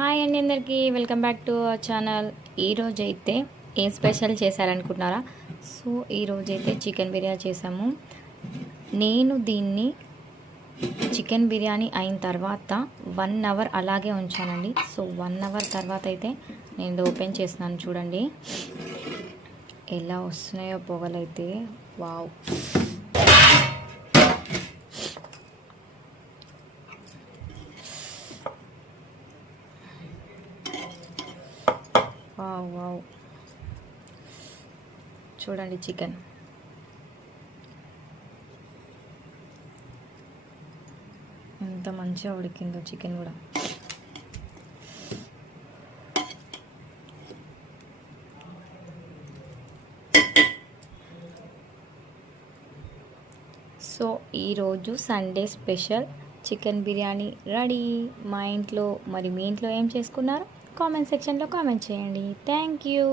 Hi అండి అందరికీ welcome back to our channel. ఈరోజైతే ఏం స్పెషల్ చేశారనుకుంటున్నారా? సో ఈరోజైతే చికెన్ బిర్యానీ చేసాము. నేను దీన్ని చికెన్ బిర్యానీ అయిన తర్వాత 1 అవర్ అలాగే ఉంచానండి. సో 1 అవర్ తర్వాత అయితే నేను ఓపెన్ చేస్తున్నాను. చూడండి ఎలా వస్తున్నాయో పొగలైతే. వావ్, వావ్ వావ్, చూడండి చికెన్ ఎంత మంచిగా ఉడికిందో చికెన్ కూడా. సో ఈరోజు Sunday special chicken biryani ready మా ఇంట్లో. మరి మీ ఇంట్లో ఏం చేసుకున్నారు? కామెంట్ సెక్షన్లో కామెంట్ చేయండి. Thank you.